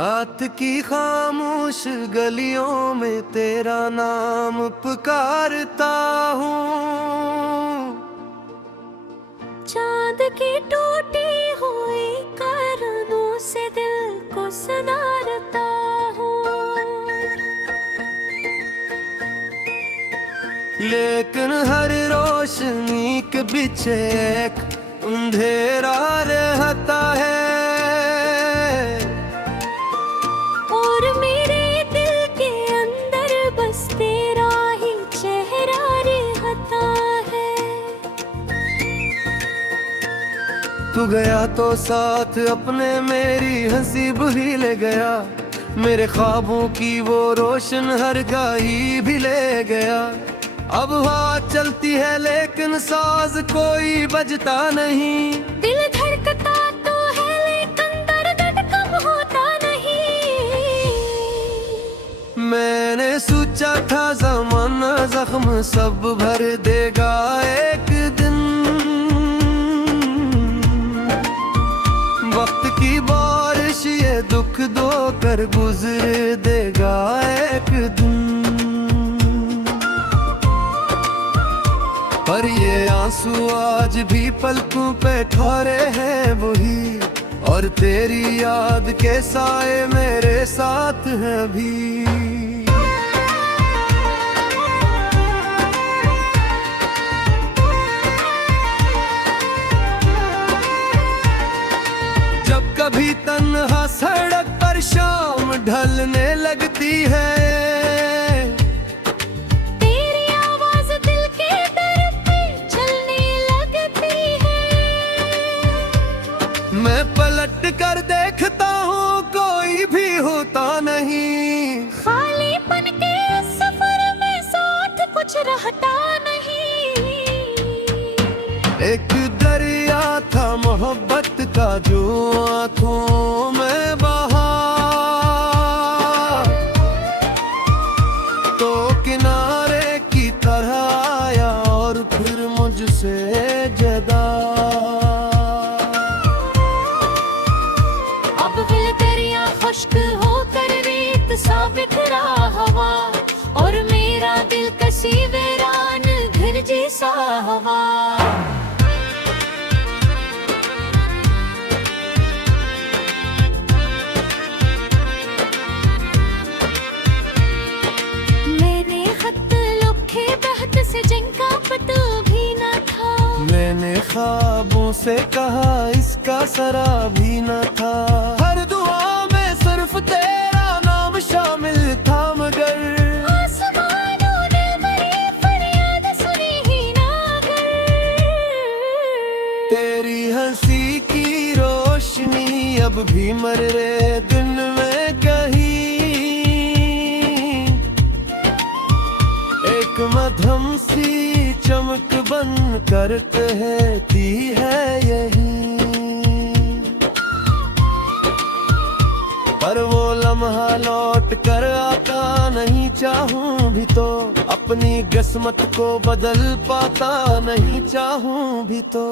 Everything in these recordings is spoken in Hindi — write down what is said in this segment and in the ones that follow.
रात की खामोश गलियों में तेरा नाम पुकारता हूँ। चांद की टूटी हुई करनों से दिल को सुनारता हूँ। लेकिन हर रोशनी के पीछे एक अंधेरा रहता है। और मेरे दिल के अंदर बस तेरा ही चेहरा रहता है। तू गया तो साथ अपने मेरी हंसी भी ले गया, मेरे ख्वाबों की वो रोशन हरगाही भी ले गया। अब हवा चलती है लेकिन साज कोई बजता नहीं। दिल धड़कता तो है लेकिन दर्द कम होता नहीं। मैंने सोचा था ज़माना जख्म सब भर देगा एक दिन, वक्त की बारिश ये दुख दो कर गुजर देगा एक दिन। पर ये आंसू आज भी पलकों पे ठहरे हैं वही, और तेरी याद के साए मेरे साथ हैं अभी। जब कभी तन्हा सड़क पर शाम ढलने लगती है, मैं पलट कर देखता हूँ कोई भी होता नहीं। खालीपन के सफर में साथ कुछ रहता नहीं। एक दरिया था मोहब्बत का जो आंखों में बहा, तो किनारे की तरह आया और फिर मुझसे जदा। खुश्क होकर रेत सा बिखरा हवा, और मेरा दिल कसी वीरान घर जैसा हवा। मैंने खत लिखे बहत से जिनका पता भी न था, मैंने ख्वाबों से कहा इसका सरा भी न था। हर दुआ सिर्फ तेरा नाम शामिल था, मगर आसमानों ने मेरी फरियाद सुनी ही ना कर। तेरी हंसी की रोशनी अब भी मर रहे दिन में कहीं, एक मध्यम सी चमक बन कर कहती है यही। पर वो लम्हा लौट कर आता नहीं, चाहूं भी तो अपनी किस्मत को बदल पाता नहीं, चाहूं भी तो।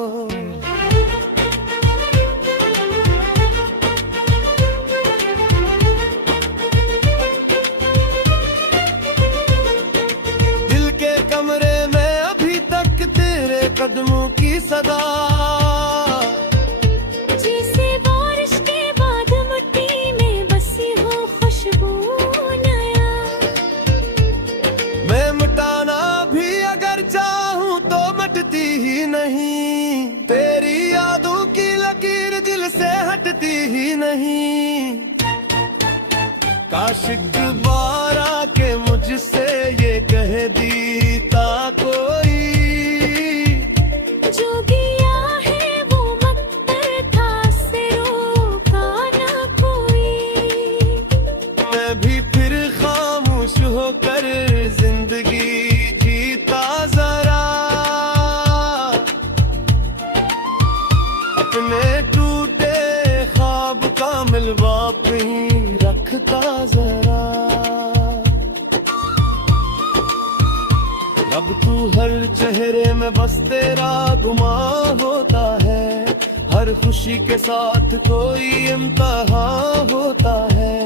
दिल के कमरे में अभी तक तेरे कदमों की सदा, नहीं तेरी यादों की लकीर दिल से हटती ही नहीं। काश एक बार आके मुझसे ये कह देता कोई, जो दिया है वो मकदर था से रोका ना कोई। मैं भी फिर खामोश होकर जिंदगी जीता जरा, अपने टूटे ख्वाब का मिलवा ही रखता जरा। अब तू हर चेहरे में बस तेरा गुमा होता है, हर खुशी के साथ कोई इम्तिहान होता है।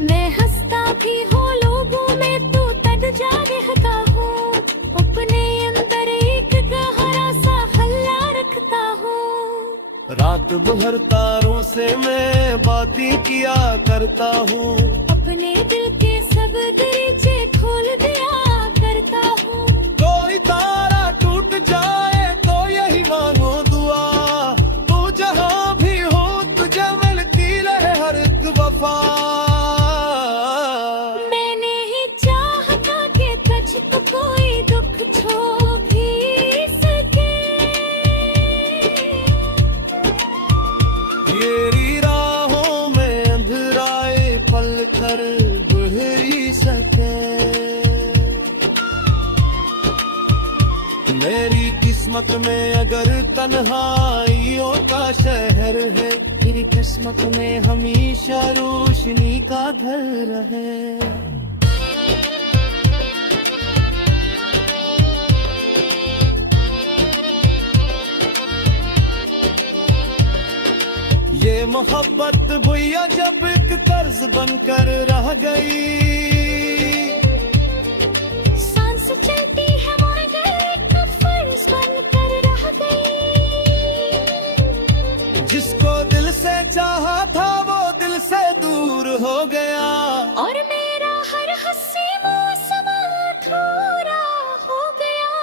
मैं हंसता भी हूँ लोगों में, तू तड़ जा रहता हो। अपने अंदर एक गहरा सा हल्ला रखता हूँ। रात भर तारों से मैं बातें किया करता हूँ। अपने दिल के सब दरीचे खोल दिया करता हूँ। कोई तारा टूट जाए तो यही मांगो दुआ, तू जहाँ भी हो तुझे मिलती रहे हर एक वफा। मैंने ही चाहा कि तुझको कोई दुख छो भी सके। तेरी राहों में अंधराए पल कर बढ़ ही सके। मेरी किस्मत में अगर तन्हाइयों का शहर है, तेरी किस्मत में हमेशा रोशनी का घर रहे। ये मोहब्बत भैया जब एक कर्ज बनकर रह गई, सांस चलती है मर गई, एक फर्ज बनकर रह गई। जिसको दिल से चाहा था वो दिल से दूर हो गया, और मेरा हर हंसी मौसम अधूरा हो गया।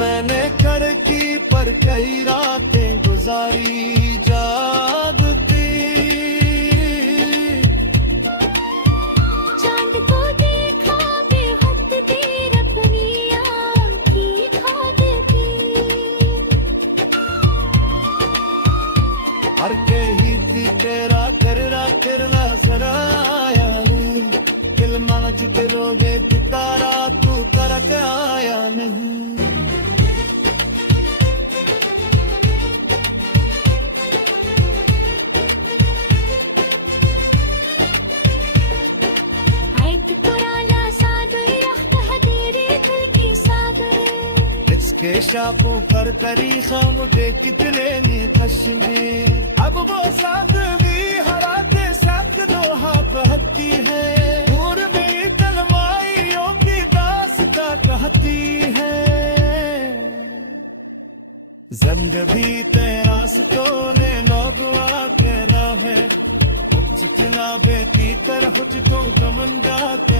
मैंने कड़की पर कई रातें गुजारी जागती। चांद को देखा बेहद देर अपनी आँखी खाती। हर कहीं तेरा करना सराया रे, दिल माज दिलोगे पितारा तू करके आया नहीं। के शापों पर तरीखा मुझे कितने ने कश्मीर, अब वो सादवी हराते साथ दोहा कहती है। दूर में तलवाइयों की दास्ता कहती है। जंग भी तेरा सुतोने लोगवा कहना है, कुछ खिला बेटी कर मुझको गमंडाते।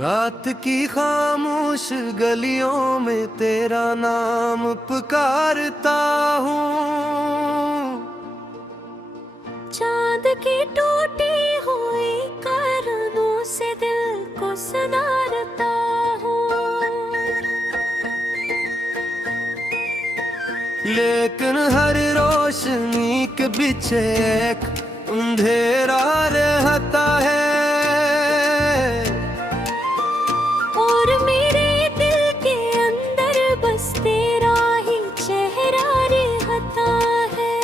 रात की खामोश गलियों में तेरा नाम पुकारता हूँ। चांद की टूटी हुई कारणों से दिल को सुनारता हूँ। लेकिन हर रोशनी के पीछे एक अंधेरा रहता है। और मेरे दिल के अंदर बस तेरा ही चेहरा रहता है।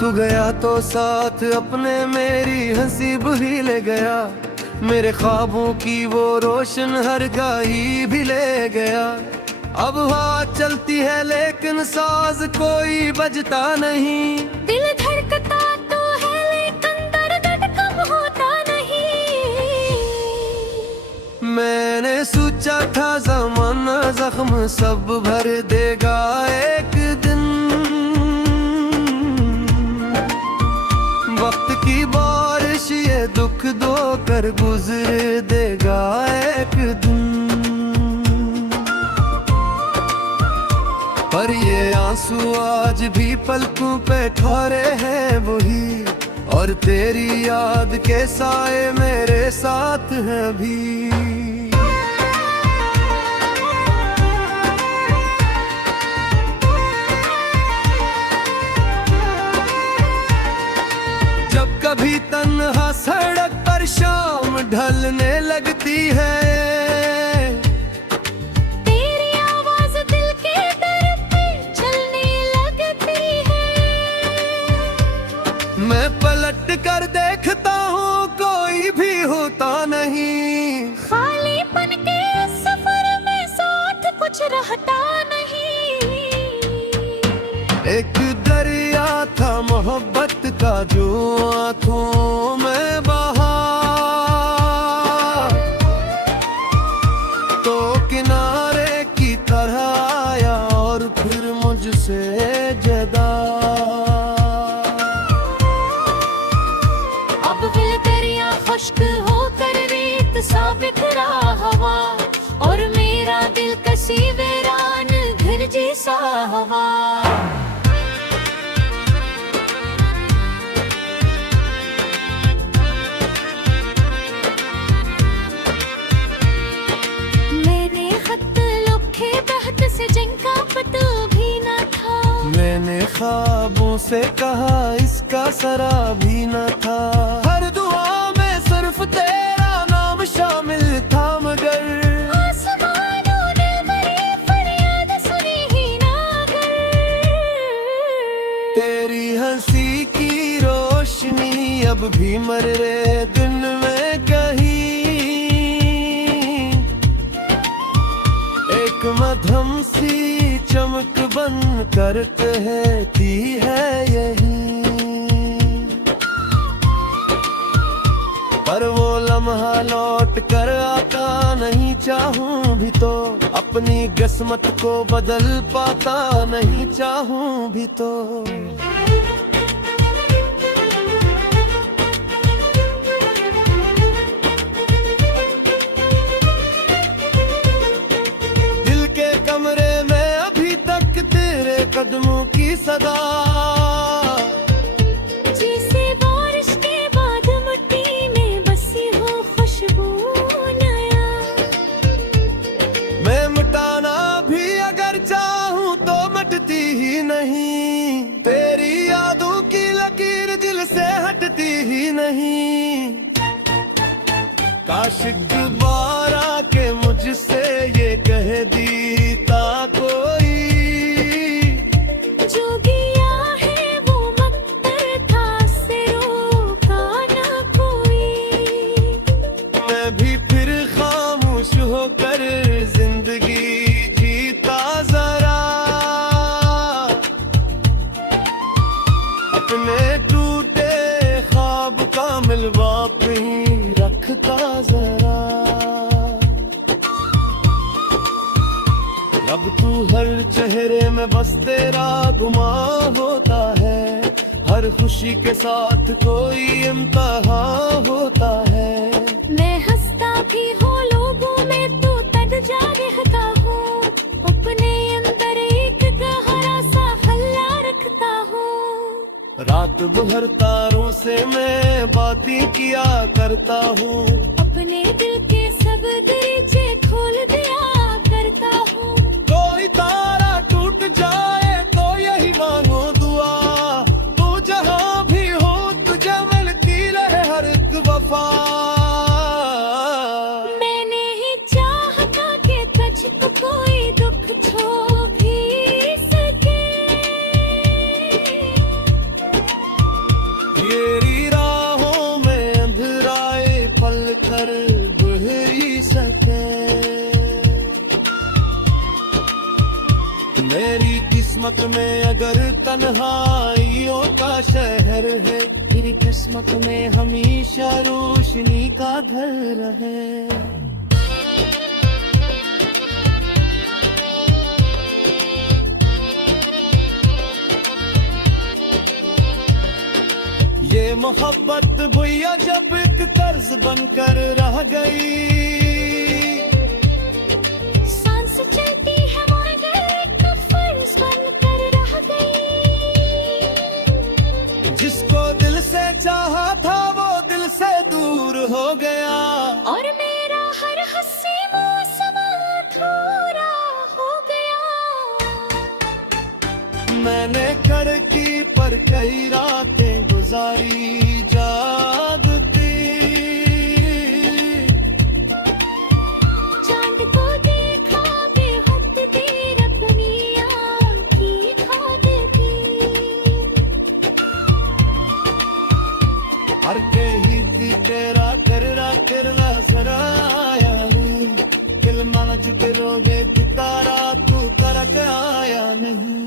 तू गया तो साथ अपने मेरी हंसी भी ले गया, मेरे ख्वाबों की वो रोशन हरगाही भी ले गया। अब हवा चलती है लेकिन साज कोई बजता नहीं। दिल धड़कता तो है लेकिन दर्द कम होता नहीं। मैंने सोचा था ज़माना जख्म सब भर देगा एक दिन, वक्त की बारिश ये दुख दो कर गुजर देगा एक दिन। पर ये आंसू आज भी पलकों पे ठहरे हैं वही, और तेरी याद के साए मेरे साथ हैं अभी। जब कभी तन्हा सड़क पर शाम ढलने लगती है, चाहता नहीं। एक दरिया था मोहब्बत का जो आंखों में बहा, तो किनारे की तरह आया और फिर मुझसे जदा। अब दिल दरिया खुश्क होकर रेत सा बिखरा हवा, और मेरा दिल कसी वीरान घर जैसा हवा। मैंने खत लिखे बहत से जिनका पता भी न था, मैंने ख्वाबों से कहा इसका सरा भी न था। हर दुआ में सिर्फ तेरा नाम शामिल था, मगर आसमानों ने मेरी फरियाद सुनी ही ना अगर। तेरी हंसी की रोशनी अब भी मरे दिन में कहीं, एक मध्यम सी चमक बन कर कहती है यही। पर वो लम्हा लौट कर आता नहीं, चाहूं भी तो अपनी किस्मत को बदल पाता नहीं, चाहूं भी तो। दिल के कमरे में अभी तक तेरे कदमों की सदा, जैसे बारिश के बाद मिट्टी में बसी हो खुशबू नया। मैं मिटाना भी अगर चाहूं तो मिटती ही नहीं, तेरी यादों की लकीर दिल से हटती ही नहीं। काश एक बार आके मुझसे ये कह दीता कोई, जो किया है वो मकदर था, से रोका ना कोई। मैं भी फिर खामोश होकर जिंदगी जीता जरा, अपने टूटे ख्वाब का मिलवाप ही रखता जरा। अब तू हर चेहरे में बस तेरा गुमा होता है, हर खुशी के साथ कोई इम्तिहान होता है। मैं हंसता भी हूँ लोगों में तो तन जा रहता हूँ, अपने अंदर एक गहरा सा हल्ला रखता हूँ। रात भर तारों से मैं बातें किया करता हूँ, अपने दिल के सब दरीचे खोल दिया करता हूँ। कोई तारा टूट जाए तो यही मांगो दुआ, तू जहाँ भी हो तुझे मिलती रहे हर एक वफा। मैंने ही चाहता कि तुझको कोई दुख छो भी सके, तेरी राहों में अंधराए पल कर बह ही सके। मेरी किस्मत में अगर तन्हाइयों का शहर है, तेरी किस्मत में हमेशा रोशनी का घर रहे। ये मोहब्बत भैया जब एक कर्ज बनकर रह गई, सांस चलती है मगर एक फर्ज बनकर रह गई। जिसको दिल से चाहा था वो दिल से दूर हो गया, और मेरा हर हंसी मौसम अधूरा हो गया। मैंने खिड़की पर कई रातें गुजारी जागती, चांद को देखा बेहद देर अपनी आँखी खादती। हर कहीं थी तेरा करना करना सराया, दिल मनज रोगे पितारा तू करक आया नहीं।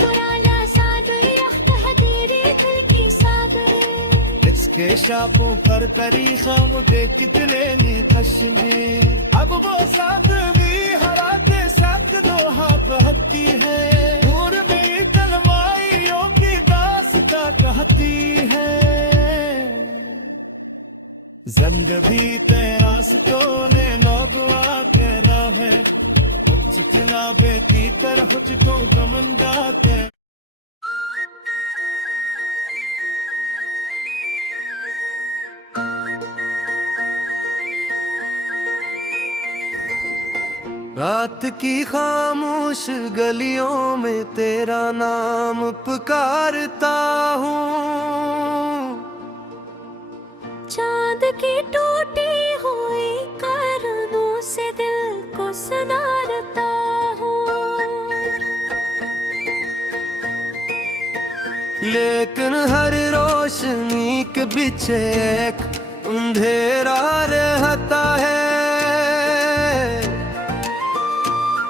पुराना सागर रखता है तेरे दिल की सागर। इसके शापों पर करी खामुझे कितने ने कश्मीर। अब वो सातवीं हराते साथ दो हाथ हत्ती है। दूर में कलमाइयों की दास्तां कहती है। जंग भी तेरा ने नौबुआ कहना है। चिकना बेटी तरह तुझको गमंदाते। रात की खामोश गलियों में तेरा नाम पुकारता हूँ। चांद की टूटी हुई करनों से दिल को सुनारता हूँ। लेकिन हर रोशनी के पीछे एक अंधेरा रहता है।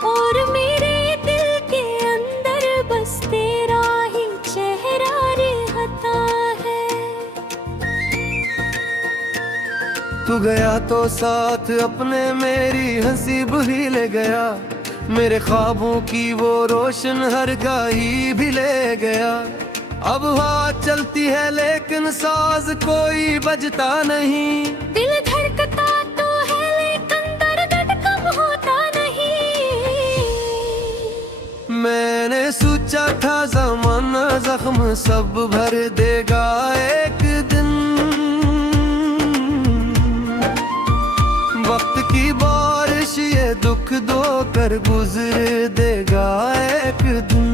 और मेरे दिल के अंदर बस तेरा ही चेहरा रहता है। तू गया तो साथ अपने मेरी हंसी भी ले गया। मेरे ख्वाबों की वो रोशन हरगाही भी ले गया। अब हवा चलती है लेकिन साज कोई बजता नहीं। दिल धड़कता तो है लेकिन दर्द कब होता नहीं। मैंने सोचा था ज़माना जख्म सब भर देगा एक दिन। वक्त की बारिश ये दुख दो कर गुजर देगा एक दिन।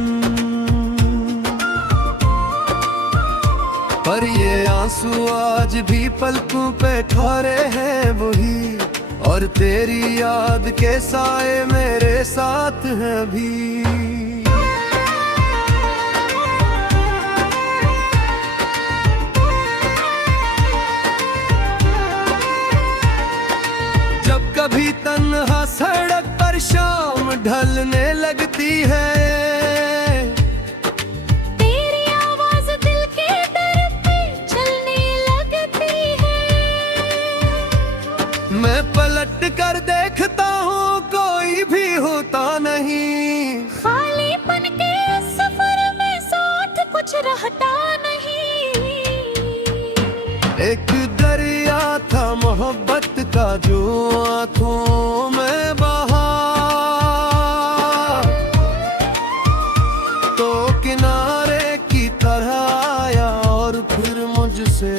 पर ये आंसू आज भी पलकों पे ठहरे हैं वही। और तेरी याद के साए मेरे साथ हैं अभी। जब कभी तन्हा सड़क पर शाम ढलने लगती है। तेरी आवाज दिल के दर पे चलने लगती है। मैं पलट कर देखता हूँ कोई भी होता नहीं। खालीपन के सफर में साथ कुछ रहता नहीं। एक दरिया था मोहब्बत का जो आंखों में बहा। तो किनारे की तरह आया और फिर मुझसे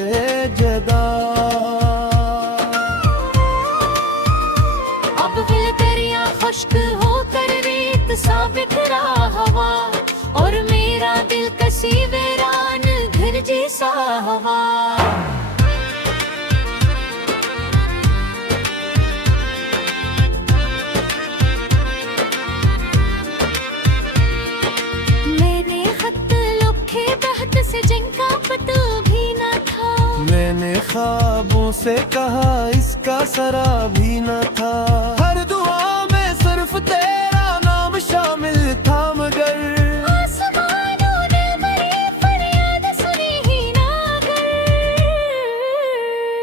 जदा। अब दिल दरिया खुश्क होकर रेत सा बिखरा हवा। और मेरा दिल कसी वीरान घर जैसा हवा। मैंने खत लिखे बहत से जिनका पता भी न था। मैंने ख्वाबों से कहा इसका सरा भी न था। हर दुआ में सिर्फ तेरा नाम शामिल था मगर आसमानों ने मेरी फरियाद सुनी ही ना कर।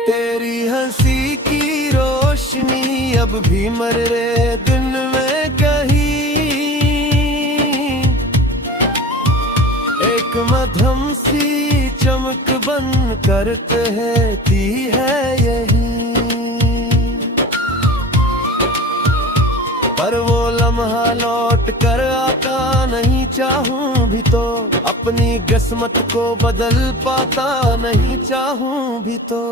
तेरी हंसी की रोशनी अब भी मर रहे दिन में कहीं। एक मध्यम सी चमक बन कर कहती है यही। पर वो लम्हा लौट कर आता नहीं चाहूं भी तो। अपनी किस्मत को बदल पाता नहीं चाहूं भी तो।